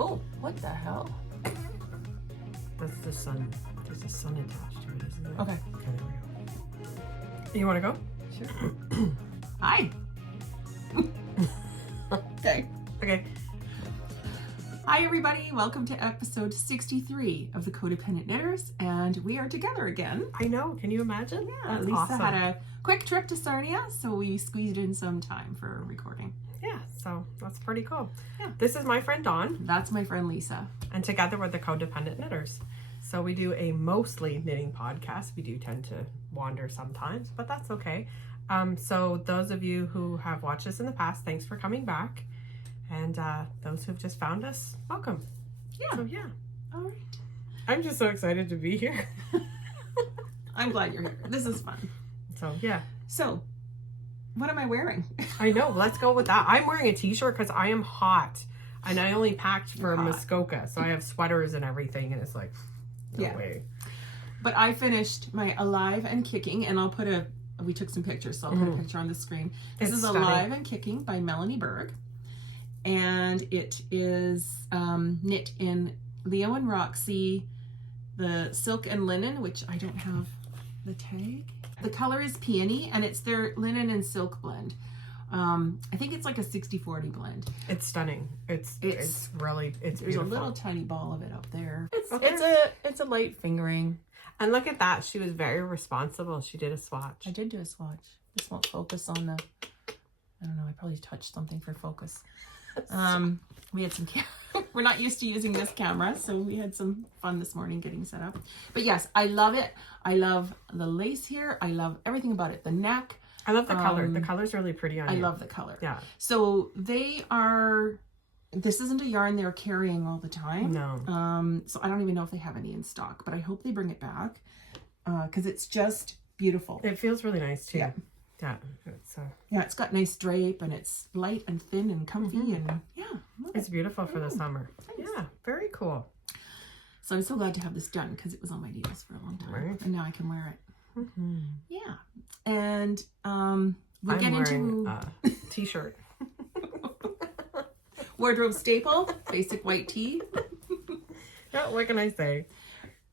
Oh, what the hell? That's the sun. There's a sun attached to it, isn't it? Okay. Okay, there we go. You want to go? Sure. Hi. Okay. Okay. Hi, everybody. Welcome to episode 63 of the Codependent Knitters, and we are together again. I know. Can you imagine? Yeah, That's Lisa awesome. had a quick trip to Sarnia, so we squeezed in some time for recording. Yeah, so that's pretty cool. Yeah. This is my friend Dawn, That's my friend Lisa. and together we're the Codependent Knitters. So we do a mostly knitting podcast. We do tend to wander sometimes, but that's okay. So those of you who have watched us in the past, thanks for coming back. And those who've just found us, welcome. Yeah. So yeah. All right. I'm just so excited to be here. I'm glad you're here. This is fun. So yeah. So, what am I wearing? I know. Let's go with that. I'm wearing a t-shirt because I am hot. And I only packed for Muskoka. So I have sweaters and everything. And it's like, no way. But I finished my Alive and Kicking, and I'll put we took some pictures, so I'll put a picture on the screen. This is stunning. Alive and Kicking by Melanie Berg. And it is knit in Leo and Roxy, the silk and linen, which I don't have the tag. The color is Peony, and it's their linen and silk blend. I think it's like a 60-40 blend. It's stunning. It's really, it's There's beautiful. a little tiny ball of it up there. Okay. It's a light fingering. And look at that. She was very responsible. She did a swatch. I did do a swatch. This won't focus on the, I don't know, I probably touched something for focus. We had some, we're not used to using this camera, so we had some fun this morning getting set up. But yes, I love it. I love the lace here. I love everything about it. The neck. I love the color. The color's really pretty on you. I love the color. Yeah. So this isn't a yarn they're carrying all the time. No. So I don't even know if they have any in stock, but I hope they bring it back because it's just beautiful. It feels really nice too. Yeah. Yeah. It's got nice drape, and it's light and thin and comfy, and It's beautiful for the summer. Thanks. Yeah. Very cool. So I'm so glad to have this done because it was on my needles for a long time, Right. and now I can wear it. Mm-hmm. Yeah, and we'll I'm get wearing into a t-shirt. wardrobe staple, basic white tee. Yeah, what can I say?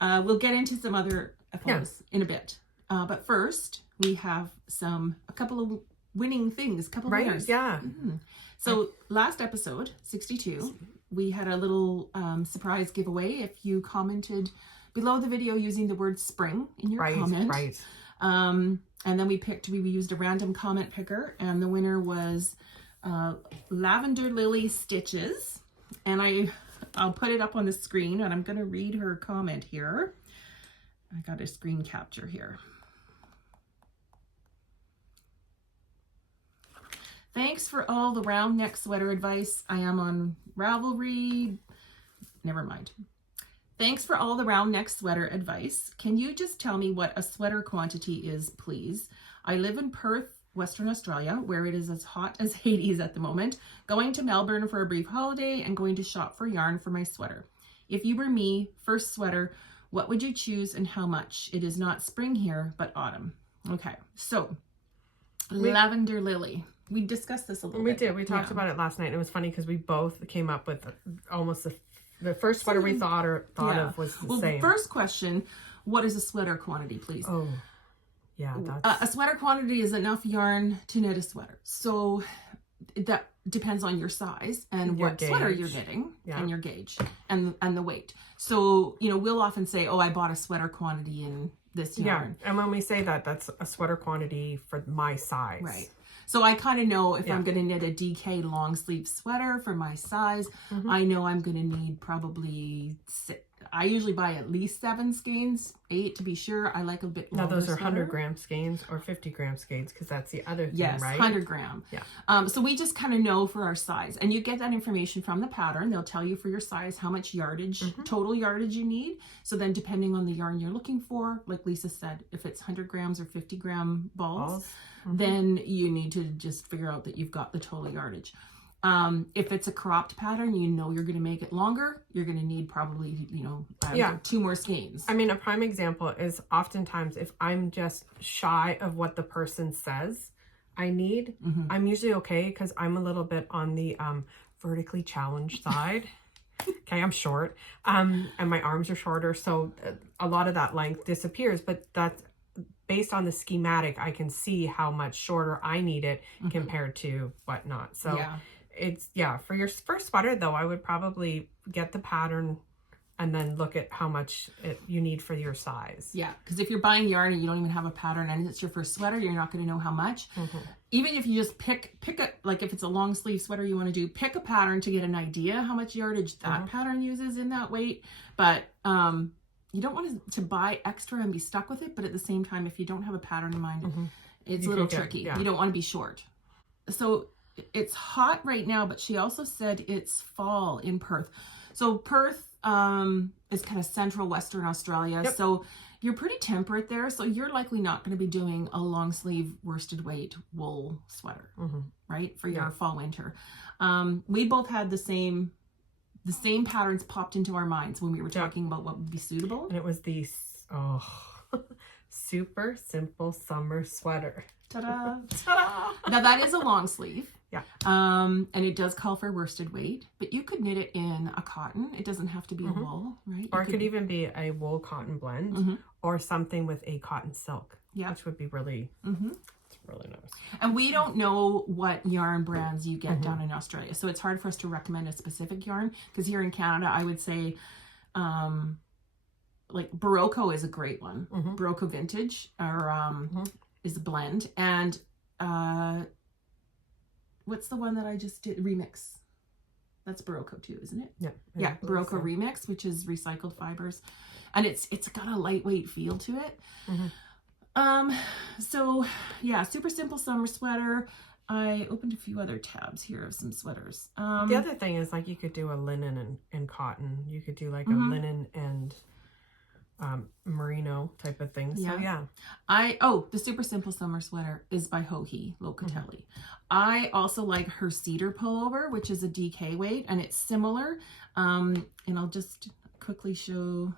We'll get into some other FOs in a bit, but first we have a couple of winning things, winners. Yeah. Mm-hmm. So last episode, 62, we had a little surprise giveaway if you commented below the video using the word spring in your comment. Right. And then we used a random comment picker, and the winner was Lavender Lily Stitches. And I'll put it up on the screen, and I'm going to read her comment here. I got a screen capture here. Thanks for all the round neck sweater advice. I am on Ravelry. Never mind. Thanks for all the round neck sweater advice. Can you just tell me what a sweater quantity is, please? I live in Perth, Western Australia, where it is as hot as Hades at the moment, going to Melbourne for a brief holiday and going to shop for yarn for my sweater. If you were me, first sweater, what would you choose and how much? It is not spring here, but autumn. Okay, so Lavender Lily. We discussed this a little bit. We did. We talked about it last night. And it was funny because we both came up with almost the first sweater we thought of was the same. First question, what is a sweater quantity, please? Oh, yeah. That's... a sweater quantity is enough yarn to knit a sweater. So that depends on your size and what sweater you're knitting and your gauge and the weight. So, we'll often say, oh, I bought a sweater quantity in this yarn. Yeah. And when we say that, that's a sweater quantity for my size. Right. So I kind of know if I'm going to knit a DK long sleeve sweater for my size, I know I'm going to need probably I usually buy at least 7 skeins, 8 to be sure. I like a bit longer. Now those are sweater. 100-gram skeins or 50-gram skeins because that's the other thing, yes, right? 100 gram. Yeah. So we just kind of know for our size, and you get that information from the pattern. They'll tell you for your size how much yardage, total yardage you need. So then depending on the yarn you're looking for, like Lisa said, if it's 100 grams or 50-gram balls, then you need to just figure out that you've got the total yardage. If it's a cropped pattern, you're going to make it longer. You're going to need probably, 2 more skeins. I mean, a prime example is oftentimes if I'm just shy of what the person says I need, I'm usually okay because I'm a little bit on the vertically challenged side. Okay, I'm short, and my arms are shorter, so a lot of that length disappears, but that's based on the schematic. I can see how much shorter I need it compared to whatnot. So it's, for your first sweater though, I would probably get the pattern and then look at how much you need for your size. Yeah, because if you're buying yarn and you don't even have a pattern and it's your first sweater, you're not going to know how much. Even if you just pick a, like if it's a long sleeve sweater you want to do, pick a pattern to get an idea how much yardage that pattern uses in that weight. But you don't want to buy extra and be stuck with it. But at the same time, if you don't have a pattern in mind, it's a little tricky. You don't want to be short. So it's hot right now, but she also said it's fall in Perth. So Perth is kind of central Western Australia. So you're pretty temperate there. So you're likely not going to be doing a long sleeve worsted weight wool sweater, right? For your fall winter. We both had the same patterns popped into our minds when we were talking about what would be suitable. And it was the super simple summer sweater. Ta-da! Ta-da! Now that is a long sleeve. Yeah. And it does call for worsted weight, but you could knit it in a cotton. It doesn't have to be a wool, right? Or it could even be a wool cotton blend or something with a cotton silk. Yeah. Which would be really, it's really nice. And we don't know what yarn brands you get down in Australia. So it's hard for us to recommend a specific yarn, because here in Canada, I would say, like Barocco is a great one. Barocco Vintage or is a blend. And what's the one that I just did? Remix. That's Barocco too, isn't it? Yeah, Barocco Remix, which is recycled fibers. And it's got a lightweight feel to it. So yeah, super simple summer sweater. I opened a few other tabs here of some sweaters. The other thing is, like, you could do a linen and cotton. You could do like a linen and merino type of thing. So the super simple summer sweater is by Hohi Locatelli. I also like her cedar pullover, which is a DK weight, and it's similar. And I'll just quickly show.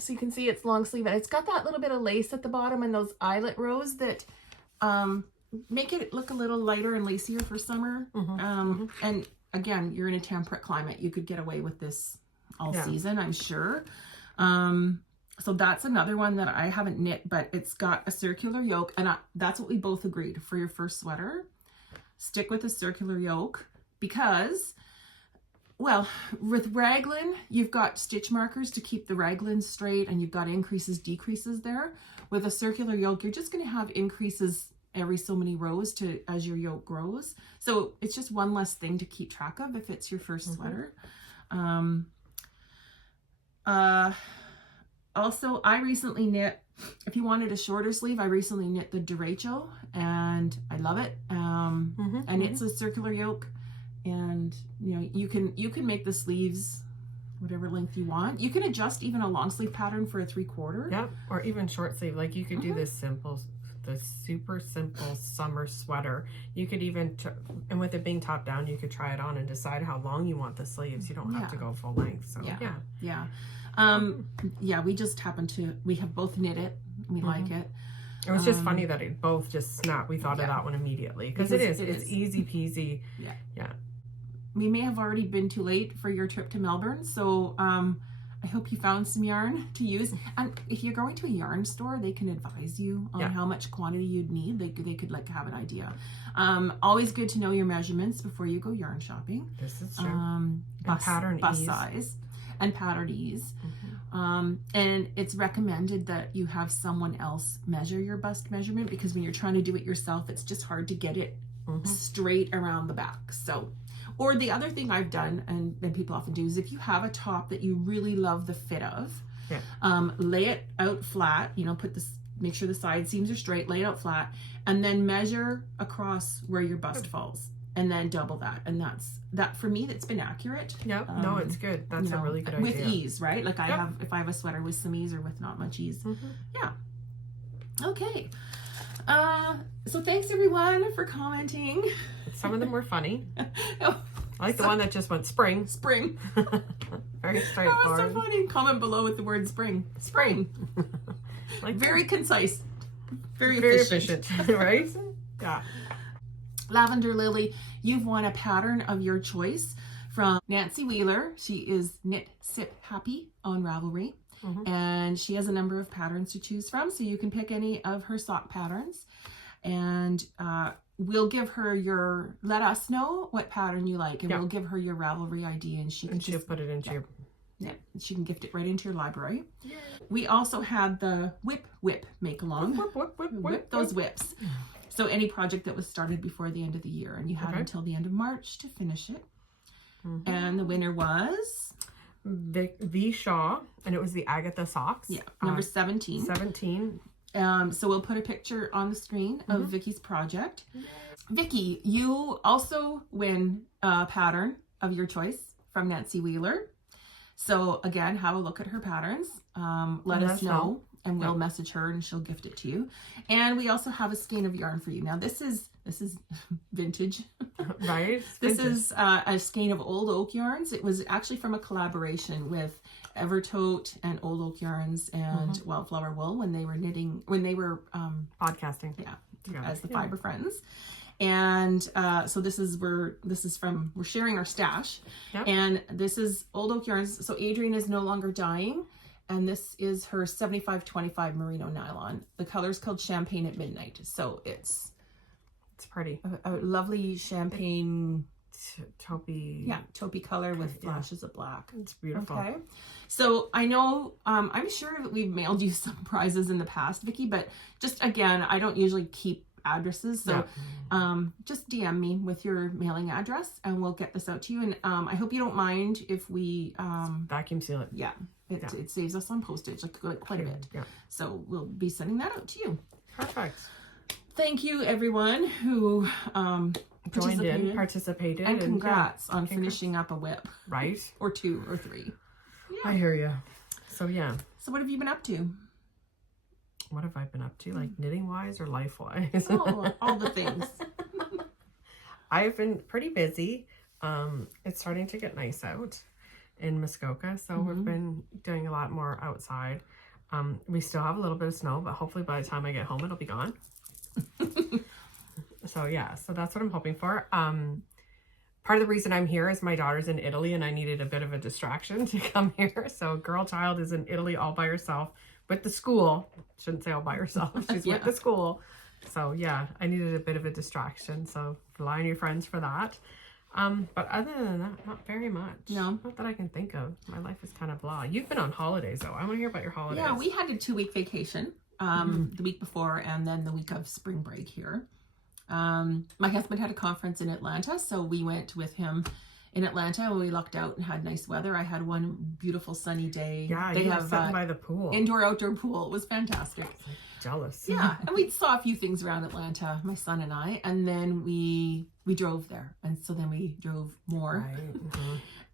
So you can see it's long sleeve, and it's got that little bit of lace at the bottom and those eyelet rows that make it look a little lighter and lacier for summer. And again, you're in a temperate climate. You could get away with this all season, I'm sure. So that's another one that I haven't knit, but it's got a circular yoke, and that's what we both agreed for your first sweater. Stick with a circular yoke, because, well, with raglan, you've got stitch markers to keep the raglan straight, and you've got increases, decreases there. With a circular yoke, you're just going to have increases every so many rows as your yoke grows. So it's just one less thing to keep track of if it's your first sweater. Also, I recently knit, if you wanted a shorter sleeve, I recently knit the derecho, and I love it. And it's a circular yoke, and you know, you can make the sleeves whatever length you want. You can adjust even a long sleeve pattern for a 3/4. Yep, or even short sleeve. Like, you could do the super simple summer sweater. You could even, and with it being top down, you could try it on and decide how long you want the sleeves. You don't have to go full length. So we just we have both knit it. We like it. It was just funny that it both just snapped. We thought of that one immediately, because it's easy peasy. Yeah. We may have already been too late for your trip to Melbourne, so I hope you found some yarn to use. And if you're going to a yarn store, they can advise you on how much quantity you'd need. They could like have an idea. Always good to know your measurements before you go yarn shopping. This is true. Bust size and pattern ease. And it's recommended that you have someone else measure your bust measurement, because when you're trying to do it yourself, it's just hard to get it straight around the back. So, or the other thing I've done, and people often do, is if you have a top that you really love the fit of, lay it out flat, make sure the side seams are straight, lay it out flat, and then measure across where your bust falls, and then double that. And that for me, that's been accurate. Yep. No, it's good. That's a really good idea. With ease, right? Like if I have a sweater with some ease or with not much ease. Yeah. Okay. So thanks everyone for commenting. Some of them were funny. I like the one that just went spring. Spring. Very straightforward. That was so funny. Comment below with the word spring. Spring. Like, very concise. Very efficient. Right? Yeah. Lavender Lily, you've won a pattern of your choice from Nancy Wheeler. She is Knit Sip Happy on Ravelry. And she has a number of patterns to choose from, so you can pick any of her sock patterns. And we'll give her let us know what pattern you like, and we'll give her your Ravelry ID, and she'll put it into your... Yeah, she can gift it right into your library. Yeah. We also had the whip make along. Whip those whips. So any project that was started before the end of the year, and you had until the end of March to finish it. And the winner was V. Shaw, and it was the Agatha socks. Yeah, number 17. 17. So we'll put a picture on the screen of Vicky's project. Vicky, you also win a pattern of your choice from Nancy Wheeler. So again, have a look at her patterns. Let us know, and we'll message her, and she'll gift it to you. And we also have a skein of yarn for you. Now this is vintage, right? This is a skein of old oak yarns. It was actually from a collaboration with Evertote and Old Oak Yarns and Wildflower Wool when they were podcasting. Yeah, as the Fiber Friends. And so we're sharing our stash. And this is Old Oak Yarns. So Adrienne is no longer dyeing, and this is her 75/25 merino nylon. The color's called Champagne at Midnight. So it's pretty. A lovely champagne taupey. Yeah, taupey color with flashes of black. It's beautiful. Okay. So I know, I'm sure that we've mailed you some prizes in the past, Vicky, but just again, I don't usually keep addresses. So just DM me with your mailing address, and we'll get this out to you. And I hope you don't mind if we vacuum seal it. Yeah. It saves us on postage, like quite a bit. Yeah. So we'll be sending that out to you. Perfect. Thank you, everyone who participated, and congrats on finishing up a whip. Right. Or 2 or 3. Yeah. I hear you. So yeah. So what have you been up to? What have I been up to? Like knitting wise or life wise? Oh, all the things. I've been pretty busy. It's starting to get nice out in Muskoka, so we've been doing a lot more outside. We still have a little bit of snow, but hopefully by the time I get home it'll be gone. So yeah, so that's what I'm hoping for. Part of the reason I'm here is my daughter's in Italy, and I needed a bit of a distraction to come here. So girl child is in Italy all by herself with the school. Shouldn't say all by herself. She's with the school. So yeah, I needed a bit of a distraction. So rely on your friends for that. But other than that, not very much. No. Not that I can think of. My life is kind of blah. You've been on holidays though. I want to hear about your holidays. Yeah, we had a 2-week vacation. The week before, and then the week of spring break here. My husband had a conference in Atlanta, so we went with him in Atlanta, and we lucked out and had nice weather. I had one beautiful sunny day. Yeah, they have sitting by the pool. Indoor-outdoor pool. It was fantastic. Like jealous. Yeah, and we saw a few things around Atlanta, my son and I, and then we drove there, and so then we drove more. Right.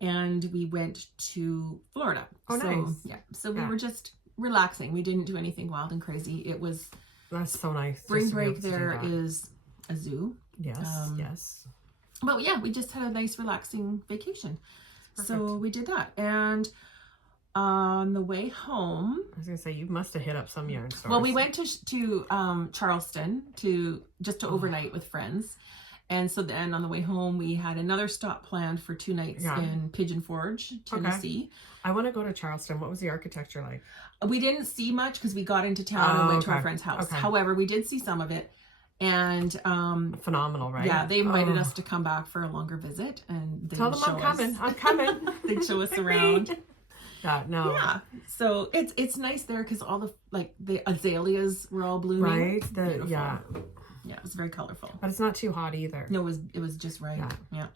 And we went to Florida. Oh, nice. Yeah, so we were just relaxing. We didn't do anything wild and crazy. That's so nice. Spring break there is a zoo. Yes, yes. But yeah, we just had a nice relaxing vacation. So we did that. And on the way home, I was gonna say, you must have hit up some yarn stores. Well, we went to Charleston to overnight with friends. And so then on the way home, we had another stop planned for 2 nights in Pigeon Forge, Tennessee. Okay. I want to go to Charleston. What was the architecture like? We didn't see much because we got into town and went to our friend's house. However, we did see some of it. And phenomenal, right? Yeah, they invited us to come back for a longer visit, and tell them I'm coming. They'd show us around. Yeah, so it's nice there because all the azaleas were all blooming. Right. Yeah, it was very colorful. But it's not too hot either. No, it was just right. Yeah.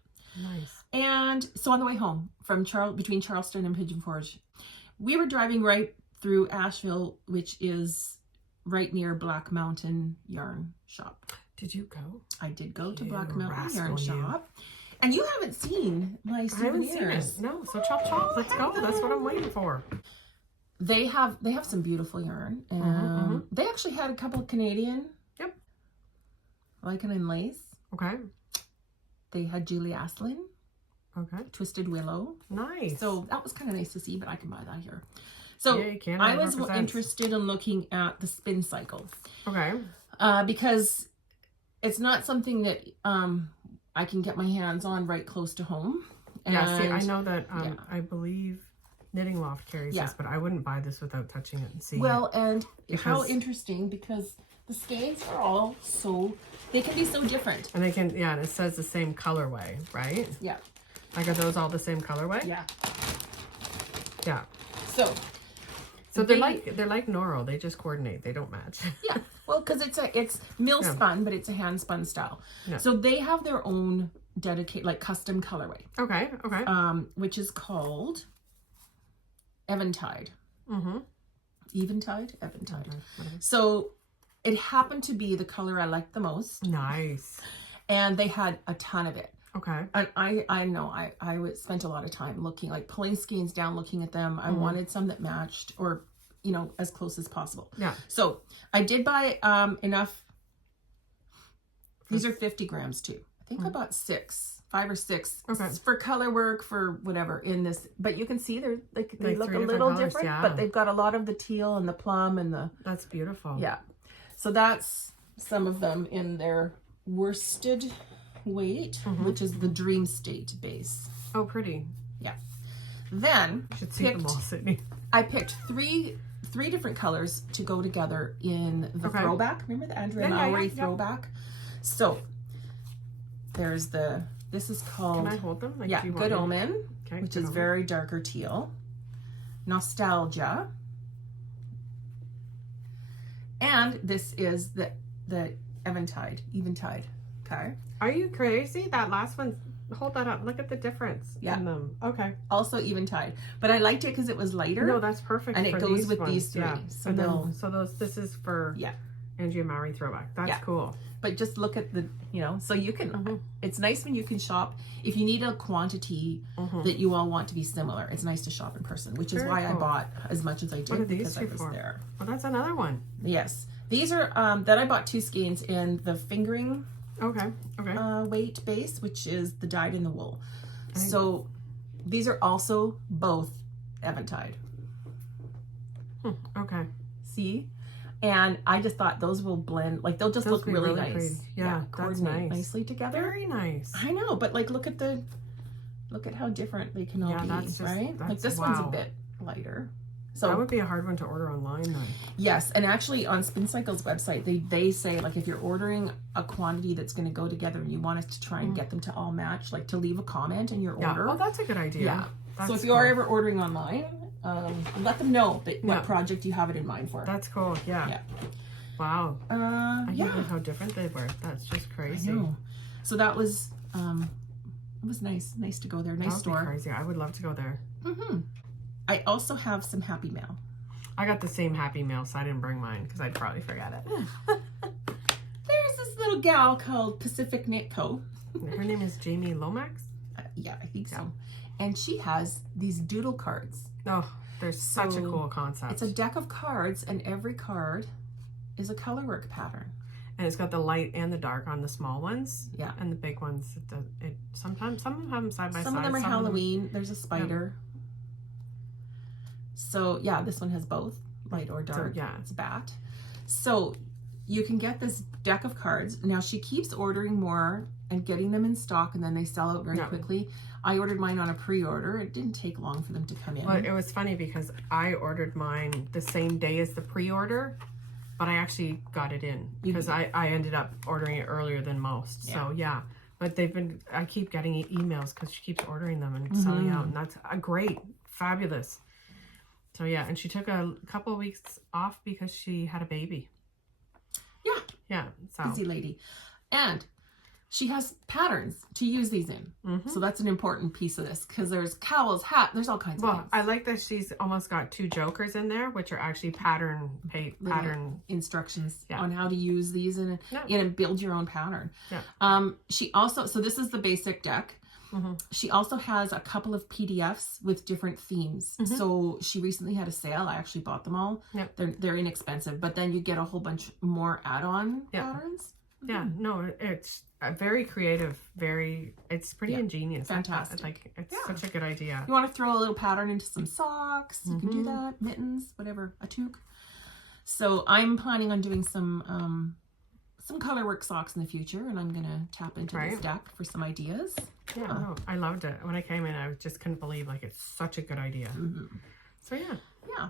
Nice. And so on the way home from between Charleston and Pigeon Forge, we were driving right through Asheville, which is right near Black Mountain Yarn Shop. Did you go? I did go to Black Mountain Yarn Shop. And you haven't seen my souvenirs. I haven't seen it. No, so chop. Let's go. That's what I'm waiting for. They have some beautiful yarn. And they actually had a couple of Canadian. Yep. Lichen and Lace. Okay. They had Julie Aslin. Okay. Twisted Willow. Nice. So that was kind of nice to see, but I can buy that here. So yeah, I was interested in looking at the spin cycle. Okay. Because it's not something that I can get my hands on right close to home. Yeah, see, I And know that, yeah. I believe Knitting Loft carries Yeah. this, but I wouldn't buy this without touching it and seeing well, it. and how Because- interesting, because the skeins are all so, they can be so different. And they can, yeah, and it says the same colorway, right? Yeah. Like, are those all the same colorway? Yeah. Yeah. So they're like Noro. They just coordinate. They don't match. yeah, well, because it's mill spun, but it's a hand spun style. Yeah. So they have their own dedicated, like, custom colorway, Okay. Okay. which is called Eventide. Mm-hmm. Eventide? Eventide. Whatever. So it happened to be the color I liked the most, Nice. and they had a ton of it. Okay. And I know I spent a lot of time looking, like pulling skeins down, looking at them. I wanted some that matched, or, you know, as close as possible. Yeah. So I did buy enough. These are 50 grams too. I think I bought 5 or 6 for color work, for whatever in this. But you can see they're like they Like look 3 a different little colors, different, yeah. but they've got a lot of the teal and the plum and the That's beautiful. yeah. So that's some of them in their worsted weight, which is the Dream State base. Oh, pretty. Yeah. Then You should see them all, Sydney. I picked three different colors to go together in the throwback. Remember the Andrea Lowry throwback? So there's this is called, Can I hold them? Like, yeah, do you want Good me- Omen, Okay, which Good is Omen. very darker teal. Nostalgia. And this is the Eventide. Okay. Are you crazy? That last one, hold that up. Look at the difference Yeah. in them. Okay. Also Eventide. But I liked it because it was lighter. No, that's perfect. And it for goes these with ones. these three. Yeah. So And they'll- then, this is for Yeah. Andrea Mowry throwback. That's Yeah. cool. But just look at the, so you can, it's nice when you can shop. If you need a quantity that you all want to be similar, it's nice to shop in person, which is Very why I cool. bought as much as I did, What are these because I two was for? there. Well, that's another one. Yes. These are, then I bought 2 skeins in the fingering Okay. Okay. weight base, which is the dyed in the wool. So these are also both Eventide. Okay. See? And I just thought those will blend, like they'll just Those look will be really really nice. pretty. Yeah, that's coordinate nice. nicely together. Very nice. I know, but like look at how different they can all be, that's just- right? Like that's- this one's a wow. bit lighter. That So would be a hard one to order online, though. yes, and actually on Spin Cycle's website, they say, like, if you're ordering a quantity that's going to go together and you want us to try and get them to all match, like to leave a comment in your Yeah. order. Well, that's a good idea. Yeah. That's So if you cool. are ever ordering online, let them know that Yeah. what project you have it in mind for. That's cool. Yeah. Yeah. Wow. I can't Yeah. believe how different they were. That's just I crazy. know. So that was it was nice to go there. That Nice would be store. crazy. I would love to go there. I also have some Happy Mail. I got the same Happy Mail, so I didn't bring mine because I'd probably forget it. There's this little gal called Pacific Knit Co. Her name is Jamie Lomax. Yeah, I think so. And she has these doodle cards. Oh, there's such a So, cool concept. It's a deck of cards, and every card is a colorwork pattern. And it's got the light and the dark on the small ones. Yeah. And the big ones, it sometimes, some of them have them side by side. Some of them are Halloween. There's a spider. So yeah, this one has both light or dark. yeah. It's a bat. So you can get this deck of cards. Now she keeps ordering more and getting them in stock, and then they sell out very quickly. I ordered mine on a pre-order. It didn't take long for them to come in. Well, it was funny because I ordered mine the same day as the pre-order, but I actually got it in because I ended up ordering it earlier than most. Yeah. So yeah, but I keep getting emails because she keeps ordering them and selling out, and that's great, fabulous. So yeah, and she took a couple of weeks off because she had a baby. Yeah. Yeah. So Busy lady. And she has patterns to use these in. So that's an important piece of this, because there's cowls, hat, there's all kinds of well, things. I like that she's almost got 2 jokers in there, which are actually pattern instructions Yeah. on how to use these and build your own pattern. Yeah. She also, so this is the basic deck. She also has a couple of PDFs with different themes. So she recently had a sale. I actually bought them all. Yep. They're inexpensive, but then you get a whole bunch more add-on patterns. Yeah, no, it's very creative, it's pretty ingenious. Fantastic. It's such a good idea. You want to throw a little pattern into some socks, you can do that, mittens, whatever, a toque. So I'm planning on doing some colorwork socks in the future, and I'm going to tap into this deck for some ideas. Yeah, no, I loved it. When I came in, I just couldn't believe, like, it's such a good idea. So, yeah. Yeah.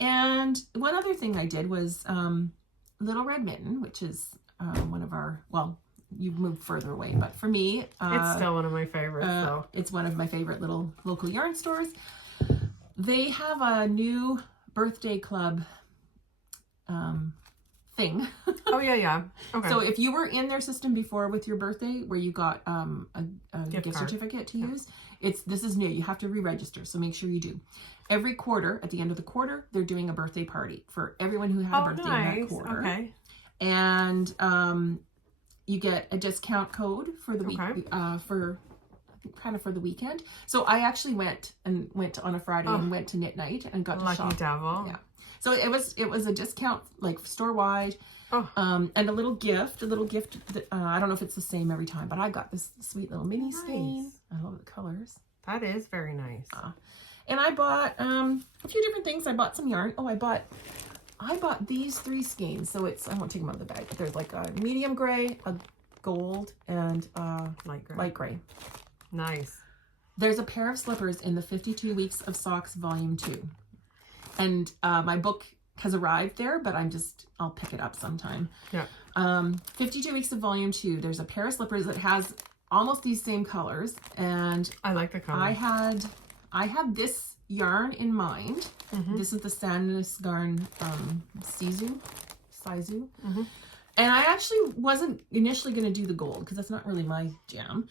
And one other thing I did was Little Red Mitten, which is one of our, well, you've moved further away, but for me... it's still one of my favorites, though. It's one of my favorite little local yarn stores. They have a new birthday club thing. Oh, yeah. Okay. So if you were in their system before with your birthday, where you got a gift certificate to use, this is new. You have to re-register, so make sure you do. Every quarter, at the end of the quarter, they're doing a birthday party for everyone who had a birthday in that quarter. Okay. And you get a discount code for the week, for the weekend. So I actually went on a Friday and went to Knit Night and got to shop. Lucky devil. Yeah. So it was a discount, like store wide, and a little gift that, I don't know if it's the same every time, but I got this sweet little mini skein. I love the colors. That is very nice. And I bought a few different things. I bought some yarn. Oh, I bought these 3 skeins. So I won't take them out of the bag, but there's like a medium gray, a gold, and light gray. Nice. There's a pair of slippers in the 52 Weeks of Socks Volume 2. And my book has arrived there, but I'll pick it up sometime. Yeah. 52 Weeks of Volume 2. There's a pair of slippers that has almost these same colors. And I like the color. I had this yarn in mind. This is the Sandnes Garn Sizu. And I actually wasn't initially going to do the gold because that's not really my jam.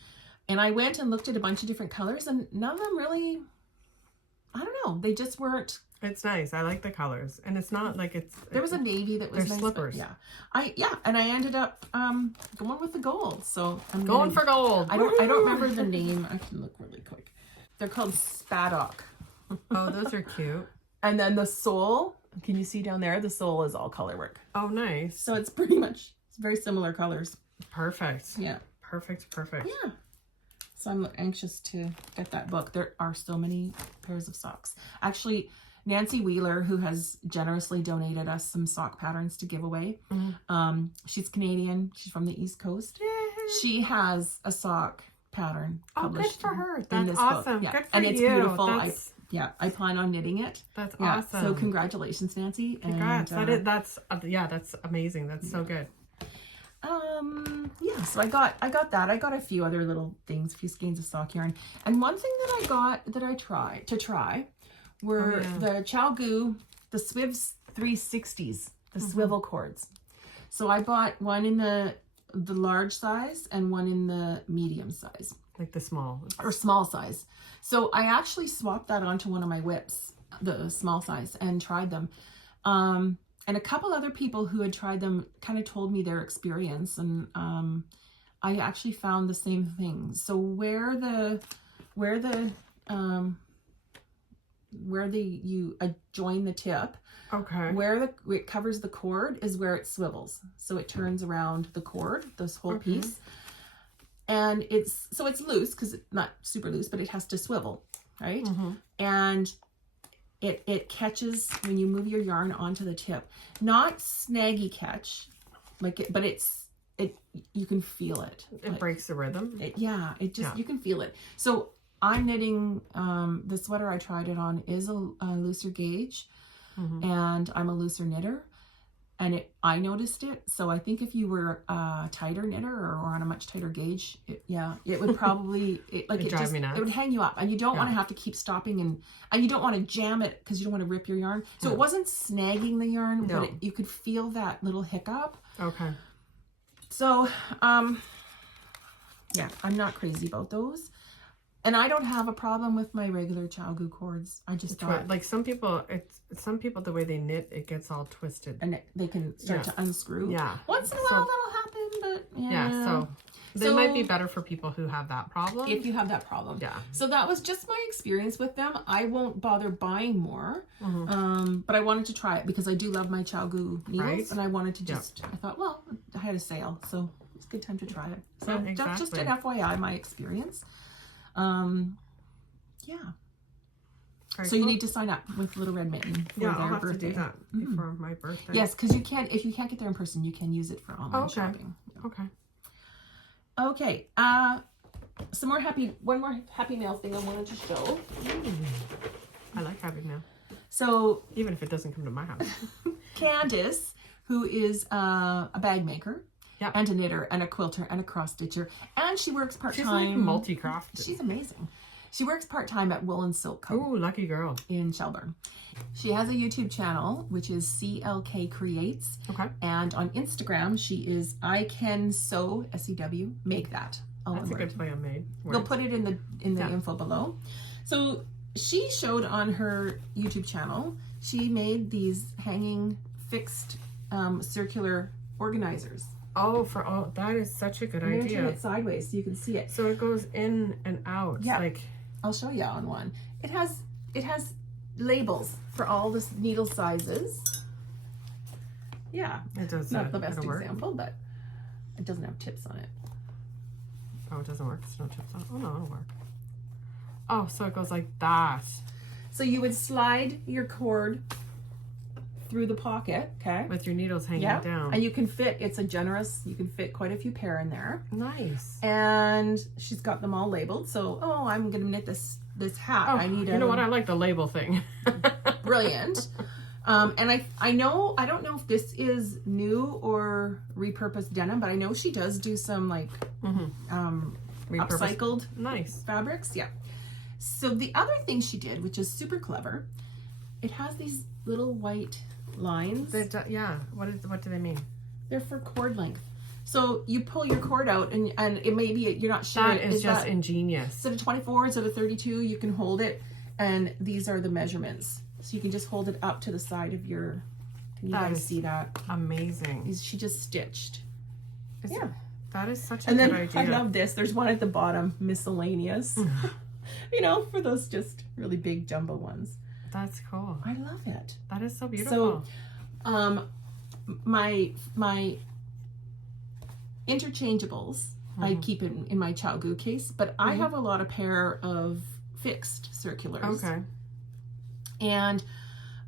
And I went and looked at a bunch of different colors, and none of them really, I don't know, they just weren't. It's nice. I like the colors, and it's not like There was a navy that was nice. Slippers. And I ended up going with the gold. So I'm going for gold. I don't remember the name. I can look really quick. They're called Spaddock. Oh, those are cute. And then the sole, can you see down there? The sole is all color work. Oh, nice. So it's very similar colors. Perfect. Yeah. Perfect. Yeah. So I'm anxious to get that book. There are so many pairs of socks. Actually, Nancy Wheeler, who has generously donated us some sock patterns to give away. She's Canadian. She's from the East Coast. She has a sock pattern published. Good for her. In That's this awesome. book. Yeah. Good for and it's you. beautiful. I plan on knitting it. That's awesome. So congratulations, Nancy. Congrats. That's amazing. That's so good. So I got that. I got a few other little things, a few skeins of sock yarn. And one thing that I got that I tried were the ChalGoo, the Swivs 360s, the swivel cords. So I bought one in the large size and one in the medium size. Like the small. Or small size. So I actually swapped that onto one of my whips, the small size, and tried them. And a couple other people who had tried them kind of told me their experience, and I actually found the same thing. So where you join the tip, where it covers the cord is where it swivels. So it turns around the cord, this whole piece, and it's loose because it's not super loose, but it has to swivel, right? And it catches when you move your yarn onto the tip. Not snaggy catch, but you can feel it. It breaks the rhythm. You can feel it. So I'm knitting, the sweater I tried it on is a looser gauge, and I'm a looser knitter, and I noticed it. So I think if you were a tighter knitter or on a much tighter gauge, it would probably drive me nuts. It would hang you up, and you don't want to have to keep stopping, and you don't want to jam it because you don't want to rip your yarn. So it wasn't snagging the yarn, but you could feel that little hiccup. Okay. So I'm not crazy about those. And I don't have a problem with my regular ChalGoo cords. I just thought, like some people, the way they knit, it gets all twisted, and they can start to unscrew. Yeah. Once in a while that'll happen, but so they might be better for people who have that problem. If you have that problem. Yeah. So that was just my experience with them. I won't bother buying more. But I wanted to try it because I do love my ChalGoo needles, and I wanted to I thought, well, I had a sale, so it's a good time to try it. So that's just an FYI, my experience. So you need to sign up with Little Red Mitten for their I'll have birthday. to do that before my birthday. Yes, because if you can't get there in person, you can use it for online shopping. Okay. Okay. one more happy mail thing I wanted to show. I like happy mail. So even if it doesn't come to my house. Candace, who is a bag maker, yep, and a knitter and a quilter and a cross stitcher, and she works part-time. She's like multi-crafted. She's amazing. She works part-time at Wool and Silk Co. Ooh, lucky girl. In Shelburne. She has a YouTube channel, which is CLK Creates. Okay. And on Instagram, she is I Can Sew, SEW, Make That. That's a good play on made. We'll put it in the info below. So she showed on her YouTube channel, she made these hanging fixed circular organizers. Oh, that is such a good idea. I'm gonna turn it sideways so you can see it. So it goes in and out. Yeah. Like, I'll show you on one. It has labels for all the needle sizes. Yeah. It does. Not the best example, but it doesn't have tips on it. Oh, it doesn't work. There's no tips on it. Oh no, it'll work. Oh, so it goes like that. So you would slide your cord through the pocket, okay? With your needles hanging down. And you can fit, you can fit quite a few pair in there. Nice. And she's got them all labeled. So, I'm going to knit this hat. Oh, you know what? I like the label thing. Brilliant. And I don't know if this is new or repurposed denim, but I know she does do some like upcycled fabrics. Yeah. So the other thing she did, which is super clever, it has these little white lines. What do they mean? They're for cord length. So you pull your cord out and it may be, you're not sure. That is just ingenious. Instead of 24, instead of 32, you can hold it. And these are the measurements. So you can just hold it up to the side of your, can you guys see that? Amazing. She just stitched. That is such a good idea. I love this. There's one at the bottom, miscellaneous. For those just really big jumbo ones. That's cool. I love it. That is so beautiful. So, my interchangeables I keep in my Chow Goo case, but I have a lot of pair of fixed circulars. Okay. And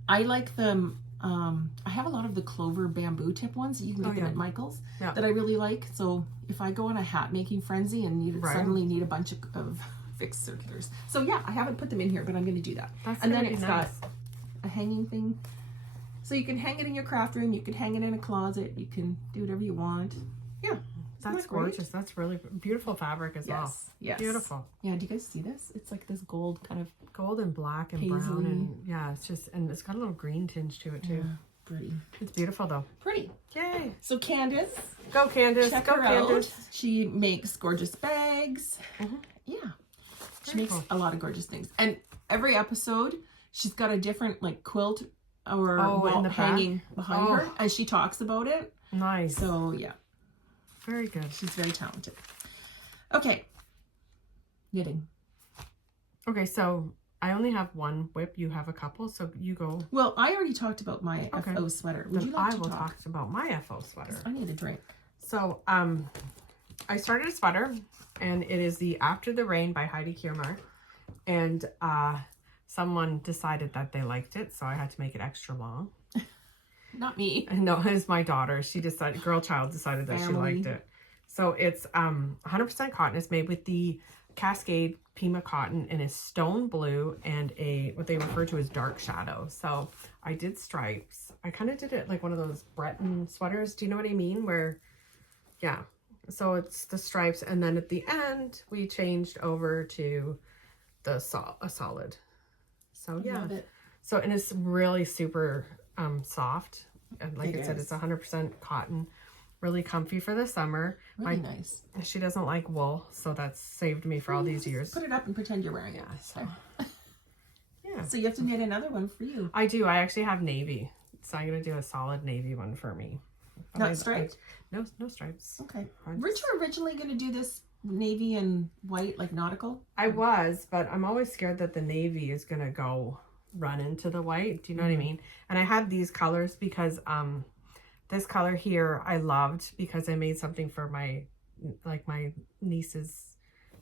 I like them. I have a lot of the clover bamboo tip ones. You can get them at Michael's that I really like. So if I go on a hat making frenzy and suddenly need a bunch of fixed circulars. So I haven't put them in here, but I'm going to do that. And then it's got a hanging thing. So you can hang it in your craft room. You can hang it in a closet. You can do whatever you want. Yeah. That's gorgeous. That's really beautiful fabric as well. Yes. Beautiful. Yeah. Do you guys see this? It's like this gold kind of gold and black and brown and it's just, and it's got a little green tinge to it too. Yeah, pretty. It's beautiful though. Pretty. Yay. So Candace. Go Candace. Check Go her Candace. out. She makes gorgeous bags. Yeah. She makes a lot of gorgeous things. And every episode, she's got a different like quilt or wall hanging behind her, and she talks about it. Nice. So very good. She's very talented. Okay. Knitting. Okay, so I only have one whip. You have a couple, so you go. Well, I already talked about my FO sweater. Would you like to talk about my FO sweater? I need a drink. So, I started a sweater, and it is the After the Rain by Heidi Kirrmaier, and someone decided that they liked it, so I had to make it extra long. Not me. No, it's my daughter. She decided, girl child decided that she liked it. So it's 100% cotton. It's made with the Cascade Pima cotton in a stone blue and what they refer to as dark shadow. So I did stripes. I kind of did it like one of those Breton sweaters. Do you know what I mean? So it's the stripes, and then at the end we changed over to a solid. So Love it. So, and it's really super soft, and like I said, it's 100% cotton, really comfy for the summer. Really nice. She doesn't like wool, so that's saved me for all these years. Put it up and pretend you're wearing it. So So you have to knit another one for you. I do. I actually have navy, so I'm gonna do a solid navy one for me. Not striped? No stripes. Okay. Weren't you originally going to do this navy and white, like nautical? I was, but I'm always scared that the navy is going to run into the white. Do you know what I mean? And I had these colors because this color here I loved because I made something for my niece's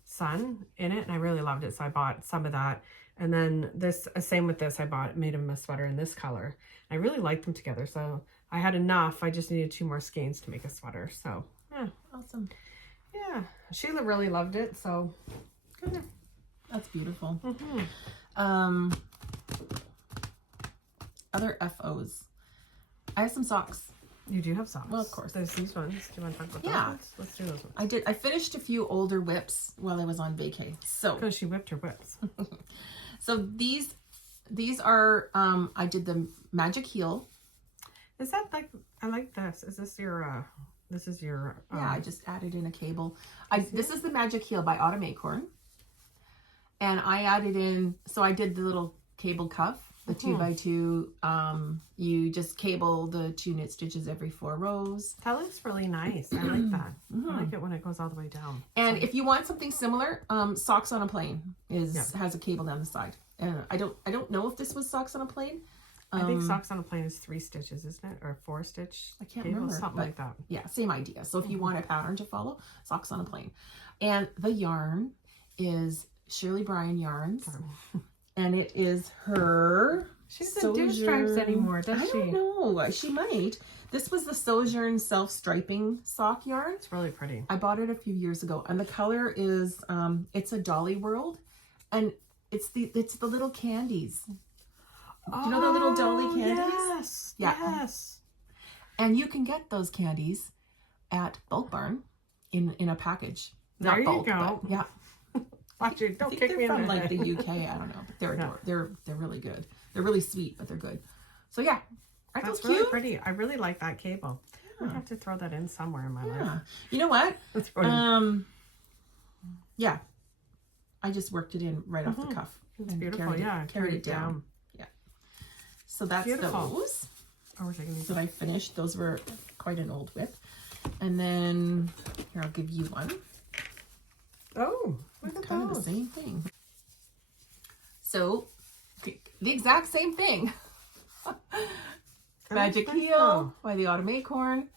son in it, and I really loved it, so I bought some of that. And then same with this, made him a sweater in this color. I really liked them together, so I had enough. I just needed 2 more skeins to make a sweater. So awesome. Yeah, Sheila really loved it, so good. That's beautiful. Mm-hmm. Other FOs. I have some socks. You do have socks. Well, of course. There's these ones. Do you want to talk about those Yeah. ones? Let's do those ones. I finished a few older whips while I was on vacay. So Because she whipped her whips. so these are I did the magic heel. Is that like, I like this. Is this your, this is your... Yeah, I just added in a cable. This is the magic heel by Autumn Acorn. And I added in, so I did the little cable cuff, the 2x2. You just cable the 2 knit stitches every 4 rows. That looks really nice. I like that. I like it when it goes all the way down. And if you want something similar, Socks on a Plane has a cable down the side. And I don't know if this was Socks on a Plane. I think Socks on a Plane is 3 stitches, isn't it? Or 4 stitch? I can't cable, remember. something like that. Yeah, same idea. So if you want a pattern to follow, Socks on a Plane. And the yarn is Shirley Bryan Yarns. And it is her... She doesn't do stripes anymore, does she? I don't know. She might. This was the Sojourn self-striping sock yarn. It's really pretty. I bought it a few years ago. And the color is, it's a Dolly World. And it's the little candies. You know the little Dolly candies? Yes. Yeah. Yes. And you can get those candies at Bulk Barn in a package. There Not you bulk, go. but yeah. Watch it. I Don't think kick they're me in from the like head. the UK. I don't know, but they're really good. They're really sweet, but they're good. So yeah, aren't That's those really cute? pretty. I really like that cable. I have to throw that in somewhere in my life. Yeah. You know what? That's funny. Yeah. I just worked it in right off the cuff. It's and beautiful. Carried it down. Yeah. So that's Beautiful. those Oh, we're taking these. that I finished. Those were quite an old whip. And then here, I'll give you one. Oh, look It's at kind of the those. same thing. So the exact same thing. Magic I think Heel so. by the Autumn Acorn.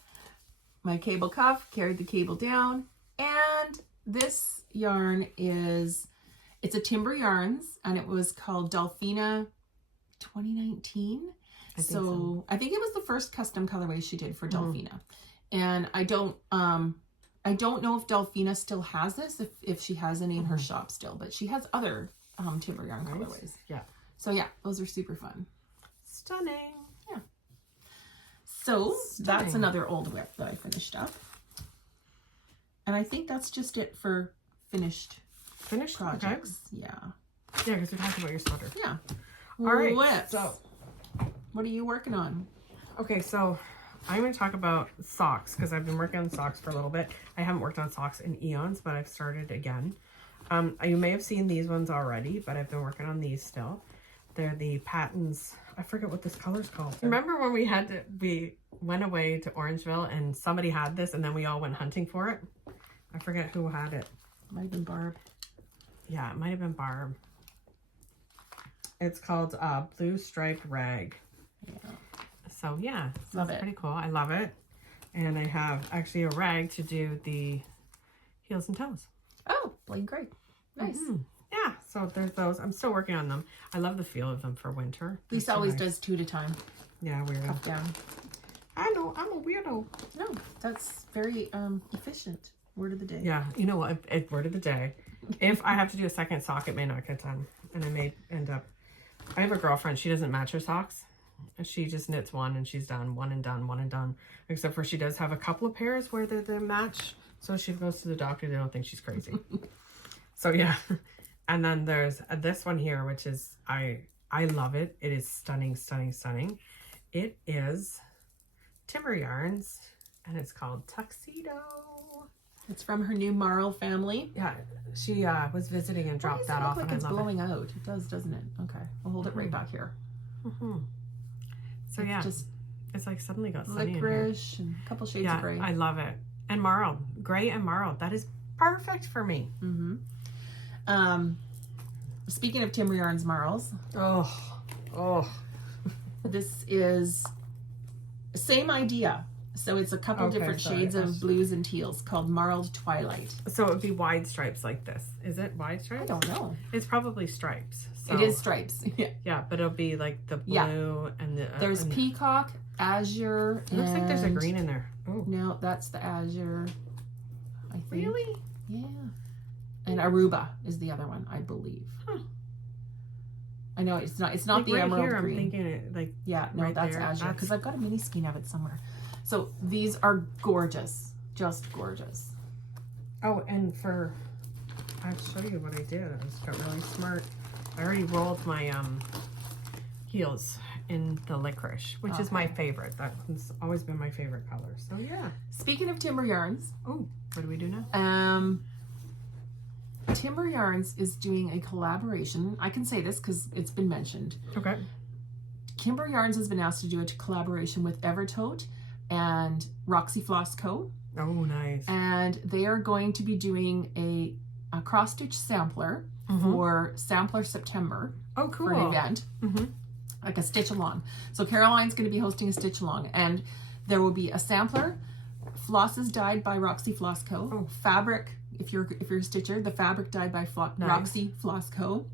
My cable cuff, carried the cable down. And this yarn it's a Timber Yarns, and it was called Dolphina 2019. I think so. I think it was the first custom colorway she did for Dolphina. And I don't know if Dolphina still has this, if she has any in her shop still, but she has other Timber Yarn colorways. Yeah. So yeah, those are super fun. Stunning. Yeah. So that's Stunning. another old whip that I finished up. And I think that's just it for finished projects. Okay. Yeah. Yeah, because we talked about your sweater. Yeah. All right. Whips. So, What are you working on? okay, so I'm going to talk about socks because I've been working on socks for a little bit. I haven't worked on socks in eons, but I've started again. You may have seen these ones already, but I've been working on these still. They're the Patons. I forget what this color's called. Remember when we went away to Orangeville and somebody had this and then we all went hunting for it? I forget who had it. Might have been Barb. Yeah, it might have been Barb. It's called Blue Striped Rag. Yeah. So yeah, so Love that's it. pretty cool. I love it. And I have actually a rag to do the heels and toes. Oh, plain gray. Nice. Yeah, so there's those. I'm still working on them. I love the feel of them for winter. Lisa They're so always nice. does 2 at a time. Yeah, weirdo. Cuff down. I know, I'm a weirdo. No, that's very efficient. Word of the day. Yeah, you know what? Word of the day. If I have to do a second sock, it may not get done. And I may end up... I have a girlfriend. She doesn't match her socks. And she just knits one and she's done. One and done, one and done. Except for she does have a couple of pairs where they're the match. So she goes to the doctor. They don't think she's crazy. So yeah. And then there's this one here, which is... I love it. It is stunning, stunning, stunning. It is Timber Yarns. And it's called Tuxedo. It's from her new Marl family. Yeah, she was visiting and dropped that Why off, does it look and like it's I love blowing out? It does, doesn't it? Okay, I'll hold it right back here. it. So It's yeah, just it's like suddenly got sunny in here. licorice and a couple shades Yeah, of gray. I love it. And marl, gray and marl, that is perfect for me. Speaking of Timber Yarns Marls, Oh, this is same idea. So it's a couple Okay, different sorry. shades of blues and teals called Marled Twilight. so it would be wide stripes like this. Is it wide I stripes? don't know. It's probably stripes. So, It is stripes. Yeah. Yeah, but it'll be like the blue Yeah. and the. There's and the- peacock, azure. It looks like there's a and- green in there. Oh, No, that's the azure. I think. Really? Yeah. And Aruba is the other one, I believe. Huh. I know it's not Like the right emerald here, green. I'm thinking it like Yeah, no, right that's there. azure because I've got a mini skein of it somewhere. So these are gorgeous, just gorgeous. Oh, and I'll show you what I did. I just got really smart. I already rolled my heels in the licorice, which is my favorite. That's always been my favorite color. So yeah. Speaking of timber yarns, Oh, what do we do now? Timber Yarns is doing a collaboration. I can say this because it's been mentioned. Okay. Timber Yarns has been asked to do a collaboration with Evertote and Roxy Floss Co. Oh, nice. And they are going to be doing a cross-stitch sampler for Sampler September. Oh, cool. For an event. Like a stitch along. So Caroline's going to be hosting a stitch along, and there will be a sampler, flosses dyed by Roxy Floss Co. Fabric, if you're a stitcher, the fabric dyed by Roxy Floss Co.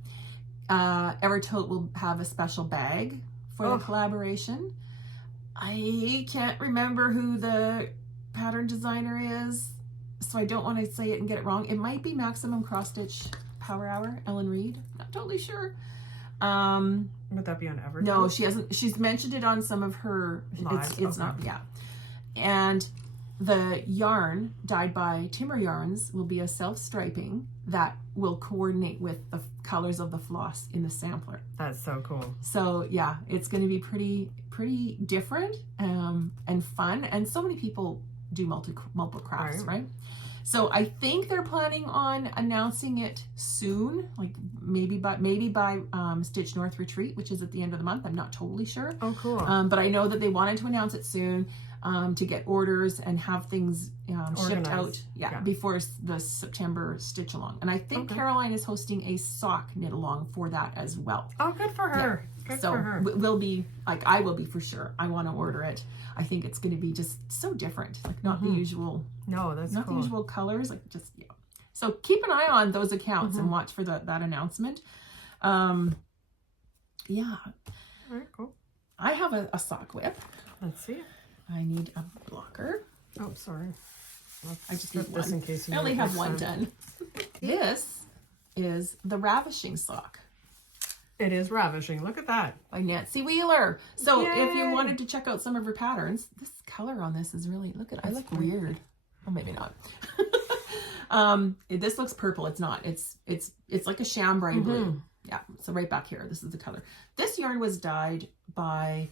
Evertote will have a special bag for the collaboration. I can't remember who the pattern designer is, so I don't want to say it and get it wrong. It might be Maximum Cross Stitch Power Hour, Ellen Reed. Not totally sure. Would that be on Evertote? No, she hasn't. She's mentioned it on some of her. It's not. Yeah, and the yarn dyed by Timber Yarns will be a self-striping that will coordinate with the colors of the floss in the sampler. That's so cool. So yeah, it's going to be pretty different and fun. And so many people do multiple crafts, right? So I think they're planning on announcing it soon, like maybe by Stitch North Retreat, which is at the end of the month. I'm not totally sure. Oh, cool. But I know that they wanted to announce it soon to get orders and have things shipped out before the September stitch along. And I think Caroline is hosting a sock knit along for that as well. Oh, good for her. Yeah. Good for her. We'll be like, I will be for sure. I want to order it. I think it's going to be just so different, like not the usual. No, that's not cool. the usual colors, like just So keep an eye on those accounts and watch for that announcement. Yeah. All right, cool. I have a sock whip. Let's see. I need a blocker. Oh, sorry. I just need this one. in case you I only need have this one time. done. This is the Ravishing Sock It is ravishing. Look at that. by Nancy Wheeler. So if you Yay. wanted to check out some of her patterns, this color on this is really, I look weird. Oh, maybe not. This looks purple. It's not. It's like a chambray blue. Yeah. So right back here, this is the color. This yarn was dyed by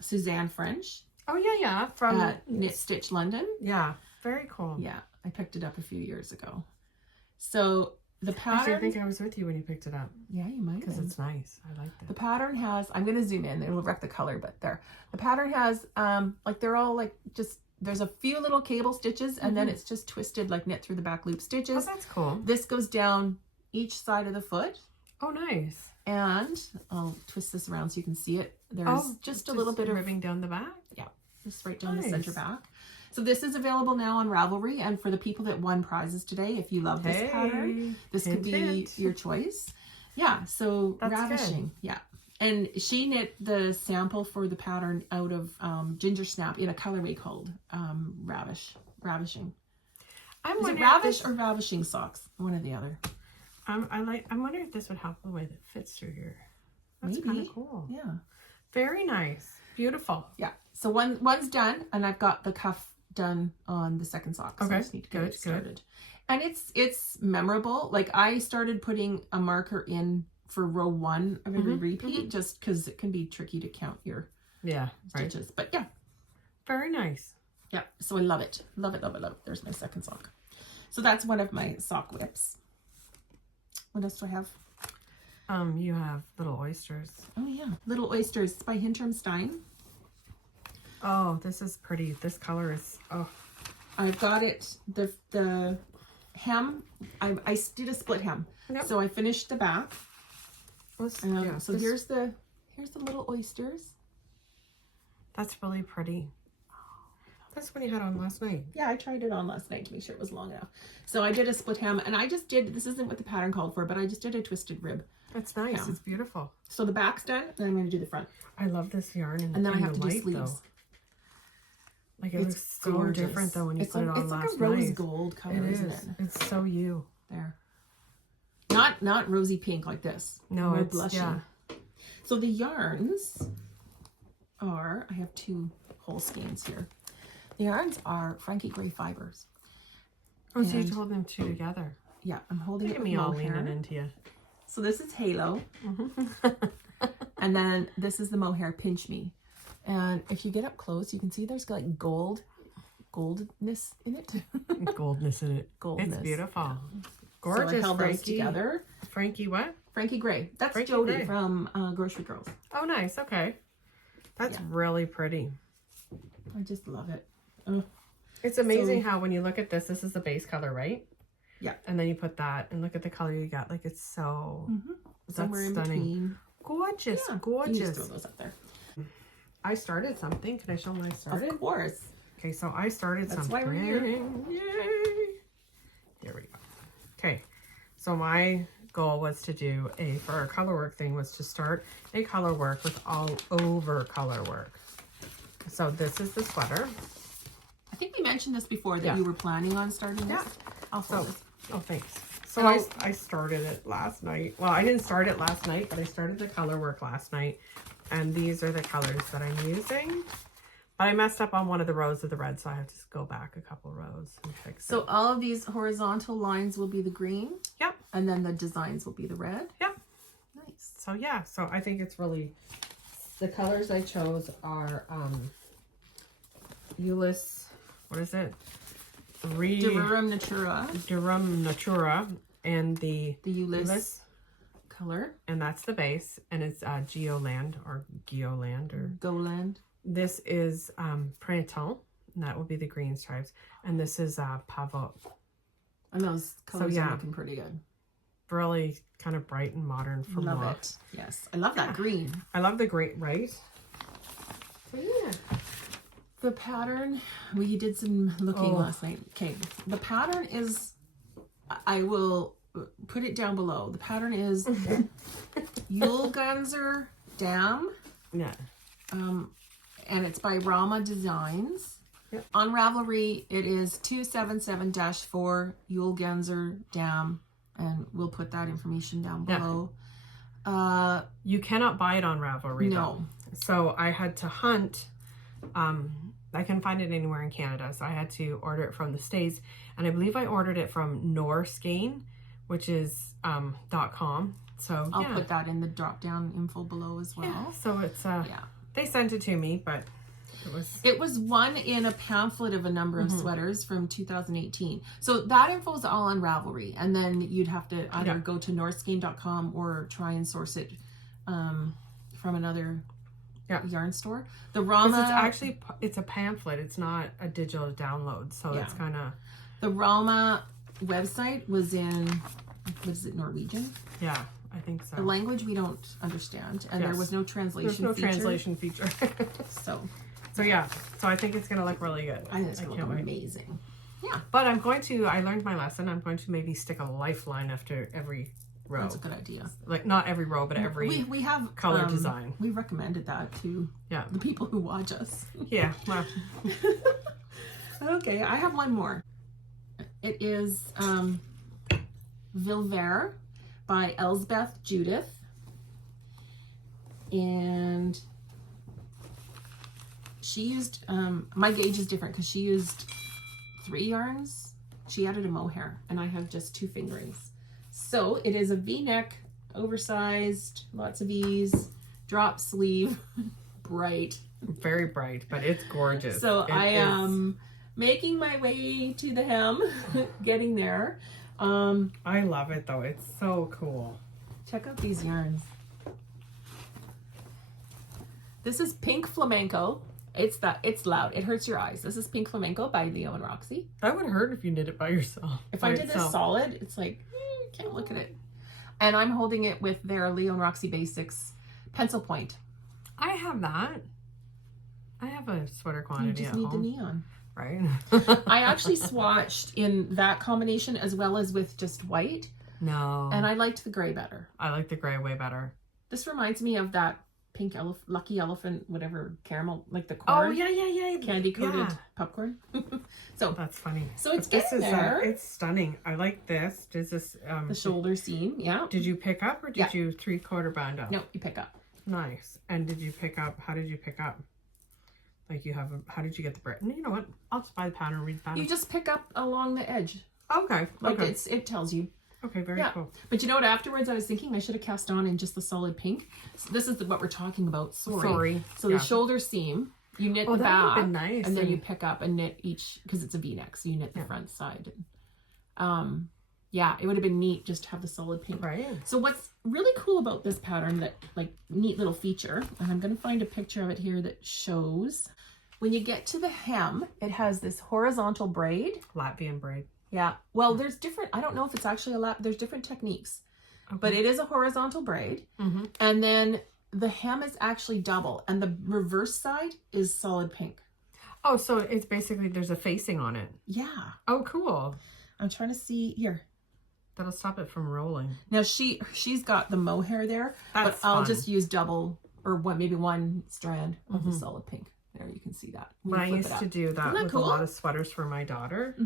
Suzanne French. Oh, yeah. From Knit Stitch London. Yeah. Very cool. Yeah, I picked it up a few years ago. So the pattern. Actually, I think I was with you when you picked it up. Yeah, you might. Because it's nice. I like that. The pattern has. I'm going to zoom in. It'll wreck the color, but there. The pattern has like they're all like just. There's a few little cable stitches, and then it's just twisted like knit through the back loop stitches. Oh, that's cool. This goes down each side of the foot. Oh, nice. And I'll twist this around so you can see it. There's just a little bit of ribbing down the back. Yeah, just right down the center back. So this is available now on Ravelry, and for the people that won prizes today, if you love this pattern, this could be your choice. Yeah, so that's Ravishing. Good. Yeah. And she knit the sample for the pattern out of Ginger Snap in a colorway called Ravishing. Is it Ravish or Ravishing socks? One or the other. I'm wondering if this would help the way that fits through here. That's Maybe. kind of cool. Yeah. Very nice. Beautiful. Yeah. So one's done, and I've got the cuff done on the second sock. So Okay. I just need to get it started. Good. And it's memorable. Like I started putting a marker in for row 1 of every repeat, just because it can be tricky to count your stitches. But yeah. Very nice. Yeah. So I love it. Love it, love it, love it. There's my second sock. So that's one of my sock whips. What else do I have? You have Little Oysters. Oh yeah. Little Oysters by Hinterm Stein. Oh, this is pretty. This color is, I've got it, the hem, I did a split hem. Yep. So I finished the back. So here's the little oysters. That's really pretty. That's what you had on last night. Yeah, I tried it on last night to make sure it was long enough. So I did a split hem, and I just did, this isn't what the pattern called for, but I just did a twisted rib. That's nice. hem. It's beautiful. So the back's done, and I'm going to do the front. I love this yarn And then I have to do light, sleeves. though. Like it It's looks so gorgeous. different though when you put it on it's like last a rose night. gold color, It isn't is. it? It's so you. There. Not rosy pink like this. No, More it's blushing. yeah. So the yarns are, I have 2 whole skeins here. The yarns are Frankie Gray Fibres. Oh, so you And- told them 2 together. Yeah, I'm holding Look it at with me all mohair. leaning into you. So this is Halo. And then this is the mohair Pinch Me. And if you get up close, you can see there's like goldness in it. Goldness in it. Goldness. It's beautiful. So Gorgeous, I held those Frankie. together. Frankie what? Frankie Gray. That's Frankie Jody Gray. from Grocery Girls. Oh, nice. Okay. That's Yeah. really pretty. I just love it. Oh, It's amazing how when you look at this is the base color, right? Yeah. And then you put that and look at the color you got. Like it's so that's somewhere in stunning. between. Gorgeous, Yeah, gorgeous. You just throw those up there. I started something. Can I show them what I started? Of course. Okay, so I started That's something. why we're here. Yay! There we go. Okay, so my goal was to do for our color work thing was to start a color work with all over color work. So this is the sweater. I think we mentioned this before that Yeah. you were planning on starting this. Yeah. I'll So, fold this. oh, thanks. So And I started it last night. Well, I didn't start it last night, but I started the color work last night. And these are the colors that I'm using. But I messed up on one of the rows of the red, so I have to go back a couple rows and fix So it. all of these horizontal lines will be the green. Yep. And then the designs will be the red. Yep. Nice. So yeah, so I think it's really, the colors I chose are Ulyss, what is it? Rerum Natura. Rerum Natura, and the Ulyss color. and that's the base, and it's Goeland or Goeland. this is Printemps, and that will be the green stripes, and this is Pavot. And those colors yeah. are looking pretty good. Really kind of bright and modern from Love look. it. Yes. I love that green. I love the green, right? So yeah. The pattern, we did some looking last night. Okay. The pattern is, I will put it down below. The pattern is Julegenser Dame. Yeah. And it's by Rauma Designs. Yep. On Ravelry, it is 277-4 Julegenser Dame, and we'll put that information down below. You cannot buy it on Ravelry. No. Though. So I had to hunt. I couldn't find it anywhere in Canada, so I had to order it from the States, and I believe I ordered it from Norskein, which is .com. So I'll put that in the drop down info below as well. Yeah, so it's Yeah. they sent it to me, but It was one in a pamphlet of a number of sweaters from 2018. So that info is all on Ravelry, and then you'd have to either go to norskein.com or try and source it from another yarn store. The Rauma, it's a pamphlet. It's not a digital download, so it's kind of the Rauma website was in, what is it, Norwegian? Yeah, I think so. The language we don't understand, and there was no translation. There's no translation feature. So yeah, so I think it's gonna look really good. I think it's gonna can't look wait. amazing. Yeah, But I learned my lesson. I'm going to maybe stick a lifeline after every row. that's a good idea. Like not every row, but every We have color design. We recommended that to the people who watch us. Yeah. Well, Okay, I have one more. It is Vilvaere by Elsebeth, Judith, and she used my gauge is different because she used 3 yarns. She added a mohair, and I have just 2 fingerings. So it is a V-neck, oversized, lots of ease, drop sleeve, bright. very bright, but it's gorgeous. So I am making my way to the hem, getting there. I love it though. It's so cool. Check out these yarns. This is Pink Flamenco. It's loud. It hurts your eyes. This is Pink Flamenco by Leo and Roxy. That would hurt if you did it by yourself. If I did this solid, it's like, can't look at it. And I'm holding it with their Leo and Roxy Basics pencil point. I have that. I have a sweater quantity You just at need home. the neon. Right? I actually swatched in that combination as well as with just white. No. And I liked the gray better. I like the gray way better. This reminds me of that pink lucky elephant, whatever, caramel, like the Oh, corn. yeah. Candy coated popcorn. So that's funny. So it's this getting there. It's stunning. I like this. Does this the shoulder seam, yeah. Did you pick up or did you 3/4 band up? No, you pick up. Nice. And did you pick up? How did you pick up? Like you have how did you get the bread? You know what? I'll just buy the pattern and read the pattern. You just pick up along the edge. Okay. Like it tells you. Okay, very cool. But you know what? Afterwards, I was thinking I should have cast on in just the solid pink. So this is what we're talking about. Sorry. So the shoulder seam, you knit the back, nice. and then you pick up and knit each, because it's a V-neck, so you knit the front side. Yeah, it would have been neat just to have the solid pink. Right. So what's really cool about this pattern, that like neat little feature, and I'm going to find a picture of it here that shows, when you get to the hem, it has this horizontal braid. Latvian braid. Yeah. Well, there's different, I don't know if it's actually there's different techniques, but it is a horizontal braid. Mm-hmm. And then the hem is actually double, and the reverse side is solid pink. Oh, so it's basically, there's a facing on it. Yeah. Oh, cool. I'm trying to see here. That'll stop it from rolling. Now she's got the mohair there, That's but I'll fun. just use double, or maybe one strand of the solid pink. There, you can see that. When I used to do that with cool? a lot of sweaters for my daughter,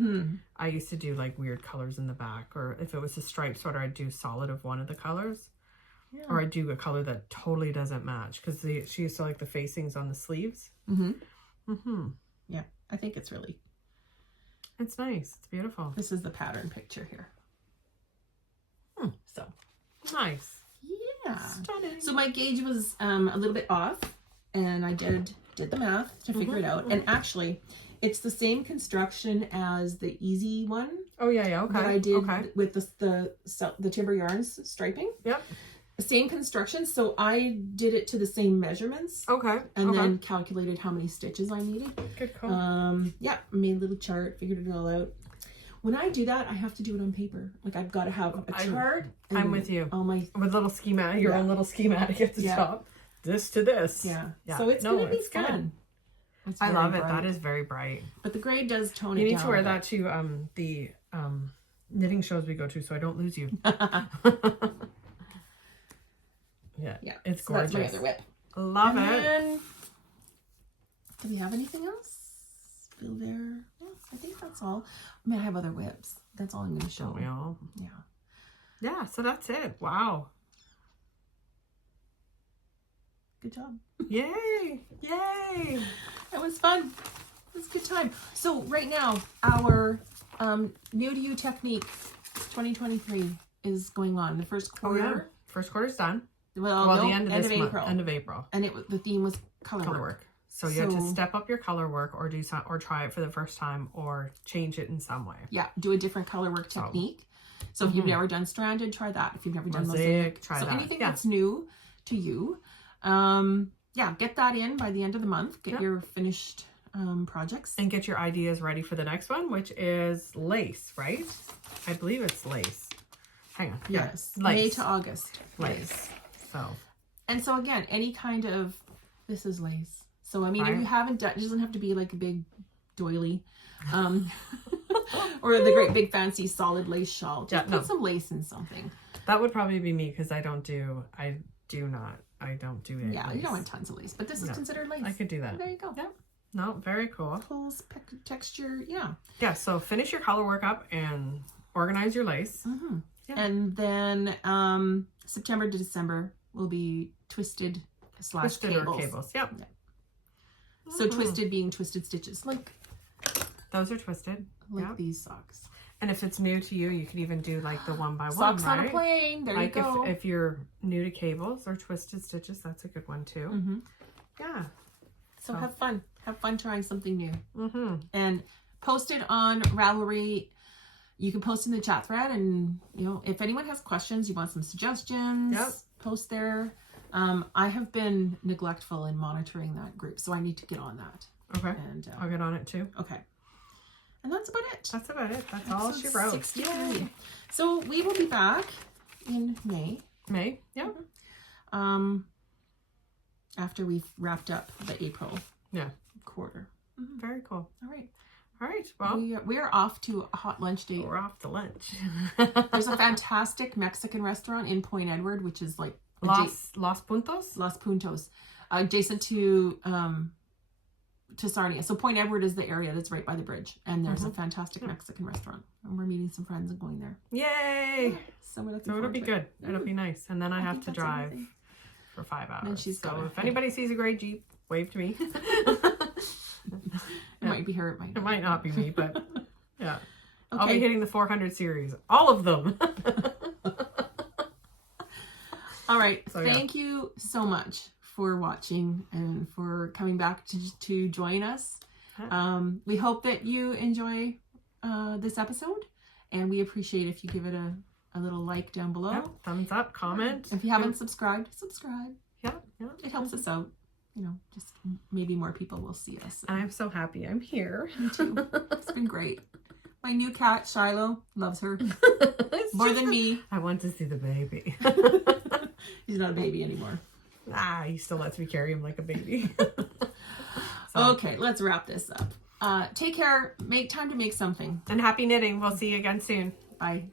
I used to do like weird colors in the back, or if it was a striped sweater, I'd do solid of one of the colors, or I'd do a color that totally doesn't match, because she used to like the facings on the sleeves. Yeah, I think it's really, it's nice. It's beautiful. this is the pattern picture here. So Nice. yeah. Stunning. So my gauge was a little bit off, and I did the math to figure it out. And actually, it's the same construction as the easy one. Oh yeah, okay. That I did with the Timber Yarns striping. Yep. Same construction, so I did it to the same measurements. Okay. And then calculated how many stitches I needed. Good call. Yeah, made a little chart, figured it all out. When I do that, I have to do it on paper. Like, I've got to have a chart. I'm with you. All my with little schematic, your own little schematic at the top. This to this. Yeah. So it's gonna be fun. I love it. That is very bright. But the gray does tone it down. You need to wear that to the knitting shows we go to, so I don't lose you. Yeah. It's gorgeous. That's my other whip. Love it. Do we have anything else? Vilvaere. Yes, I think that's all. I mean, I have other whips. That's all I'm going to show. Don't we all? Yeah. Yeah, so that's it. Wow. Good job. Yay. Yay. It was fun. It was a good time. So right now, our new to you technique 2023 is going on. The first quarter. Oh, yeah. First quarter's done. Well, the end of this month. April. End of April. And the theme was color work. So you have to step up your color work, or do some, or try it for the first time, or change it in some way. Yeah, do a different color work technique. So if you've never done stranded, try that. If you've never done mosaic, try that. So anything that's new to you, yeah, get that in by the end of the month. Get your finished projects. And get your ideas ready for the next one, which is lace, right? I believe it's lace. Hang on. Yes. Lace. May to August. Lace. So again, any kind of, this is lace. So I mean, if you haven't done, it doesn't have to be like a big doily, or the great big fancy solid lace shawl. Just put some lace in something. That would probably be me, because I don't do it. Yeah, you don't want tons of lace, but this is considered lace. I could do that. There you go. Yeah. No, very cool. Pulls, texture, yeah. Yeah, so finish your color work up and organize your lace. Yeah. And then September to December will be twisted / cables. Or cables. Yep. Yeah. So twisted being twisted stitches, like those are twisted, these socks. And if it's new to you, you could even do like the 1x1 socks on a plane. There like you go. If you're new to cables or twisted stitches, that's a good one too. Yeah. So have fun trying something new. And post it on Ravelry. You can post in the chat thread, and if anyone has questions, you want some suggestions, post there. I have been neglectful in monitoring that group, so I need to get on that. Okay. And I'll get on it too. Okay. And that's about it. That's about it. That's all she wrote. 63. So we will be back in May. May, yeah. After we've wrapped up the April quarter. quarter. Very cool. All right. All right. Well, we are off to a hot lunch date. we're off to lunch. There's a fantastic Mexican restaurant in Point Edward, which is like Los Puntos? Los Puntos, adjacent to Sarnia. So Point Edward is the area that's right by the bridge, and there's a fantastic Mexican restaurant, and we're meeting some friends and going there. Yay! So it'll be good. It'll be nice. And then I have to drive for 5 hours. So if anybody sees a gray Jeep, wave to me. It might be her. It might not be me, but yeah. Okay. I'll be hitting the 400 series. All of them. All right. So, thank you so much for watching and for coming back to join us. We hope that you enjoy this episode, and we appreciate if you give it a little like down below. Yeah, thumbs up, comment. If you haven't subscribed, subscribe. Yeah. It helps us out. Just maybe more people will see us. And I'm so happy I'm here. Me too. It's been great. My new cat, Shiloh, loves her more than me. I want to see the baby. He's not a baby anymore. He still lets me carry him like a baby. Okay, let's wrap this up. Take care. Make time to make something. And happy knitting. We'll see you again soon. Bye.